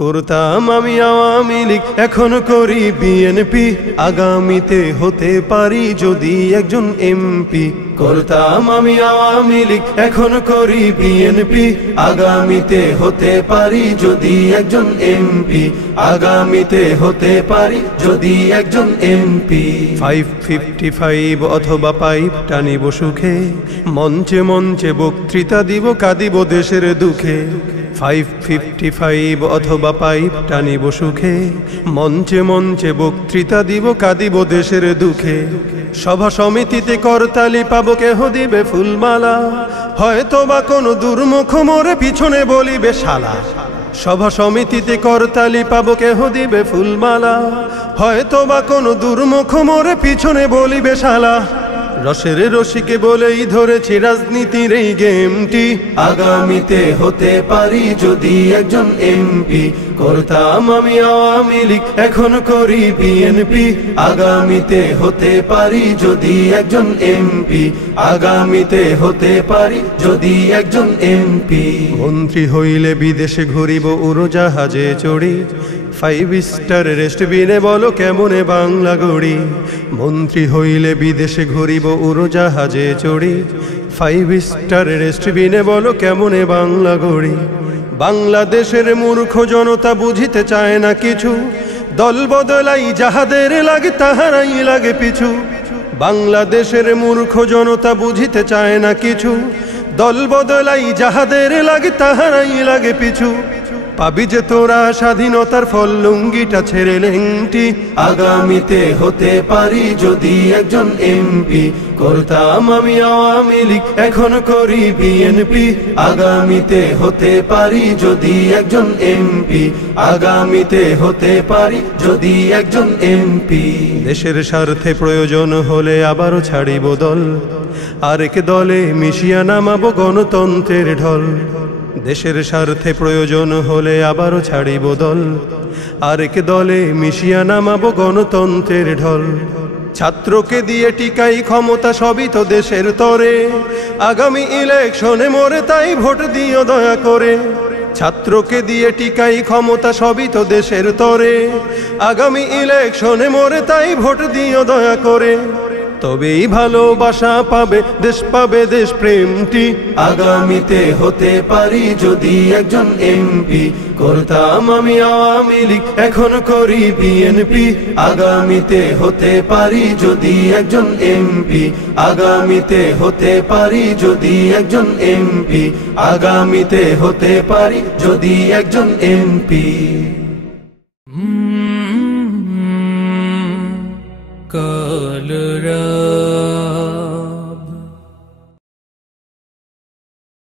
করতাম আমি আওয়ামী লীগ, এখন করি বিএনপি, আগামীতে হতে পারি যদি একজন এমপি। করতাম আমি আওয়ামী লীগ, এখন করি বিএনপি, আগামীতে হতে পারি যদি একজন এমপি, আগামীতে হতে পারি যদি একজন এমপি। 555 অথবা পাইপ টানিব সুখে, মঞ্চে মঞ্চে বক্তৃতা দিব, কাঁদিব দেশের দুঃখে। 555 অথবা পাইপ টানিব সুখে, মঞ্চে মঞ্চে বক্তৃতা দিব, কাঁদিব দেশের দুঃখে। সভা সমিতিতে করতালি পাবো, কেহ দিবে ফুলমালা, হয়তো বা কোনো দুর্মুখ মোরে পিছনে বলিবে শালা। সভা সমিতিতে করতালি পাবো, কেহ দিবে ফুলমালা, হয়তো বা কোনো দুর্মুখ মোরে পিছনে বলিবে শালা। রসের রসিকে বলেই ধরেছি রাজনীতির এই গেমটি, আগামীতে হতে পারি যদি একজন এমপি। করতাম আমি আওয়ামী লীগ, এখন করি বিএনপি, আগামীতে হতে পারি যদি একজন এমপি, আগামীতে হতে পারি যদি একজন এমপি। মন্ত্রী হইলে বিদেশে ঘুরিব উড়োজাহাজে চড়ি, 5 স্টার রেস্টবিনে বলো কেমনে বাংলা গড়ি। মন্ত্রী হইলে বিদেশে ঘুরিব উড়োজাহাজে চড়ি, 5 স্টার রেস্টবিনে বলো কেমনে বাংলা গড়ি। বাংলাদেশের মূর্খ জনতা বুঝিতে চায় না কিছু, দল বদলাই যাহাদের লাগে তাহারাই লাগে পিছু। বাংলাদেশের মূর্খ জনতা বুঝিতে চায় না কিছু, দল বদলাই যাহাদের লাগে তাহারাই লাগে পিছু। পাবি যে তোরা স্বাধীনতার ফল, লুঙ্গিটা ছেড়ে লেংটি, আগামীতে হতে পারি যদি একজন এমপি। করতাম আমি আওয়ামী লীগ, এখন করি বিএনপি, আগামীতে হতে পারি যদি একজন এমপি, আগামীতে হতে পারি যদি একজন এমপি। দেশের স্বার্থে প্রয়োজন হলে আবারও ছাড়িব দল, আরেক দলে মিশিয়া নামাবো গণতন্ত্রের ঢল। দেশের স্বার্থে প্রয়োজন হলে আবারও ছাড়িব দল, আরেক দলে মিশিয়া নামাবো গণতন্ত্রের ঢল। ছাত্রকে দিয়ে টিকাই ক্ষমতা, সবই তো দেশের তরে, আগামী ইলেকশনে মোরে তাই ভোট দিও দয়া করে। ছাত্রকে দিয়ে টিকাই ক্ষমতা, সবই তো দেশের তরে, আগামী ইলেকশনে মোরে তাই ভোট দিও দয়া করে। তবেই ভালোবাসা পাবে দেশ, পাবে দেশ প্রেমটি, আগামীতে হতে পারি যদি একজন এমপি। করতাম আমি আওয়ামী লীগ, এখন করি বিএনপি, আগামীতে হতে পারি যদি একজন এমপি, আগামীতে হতে পারি যদি একজন এমপি, আগামীতে হতে পারি যদি একজন এমপি। কাল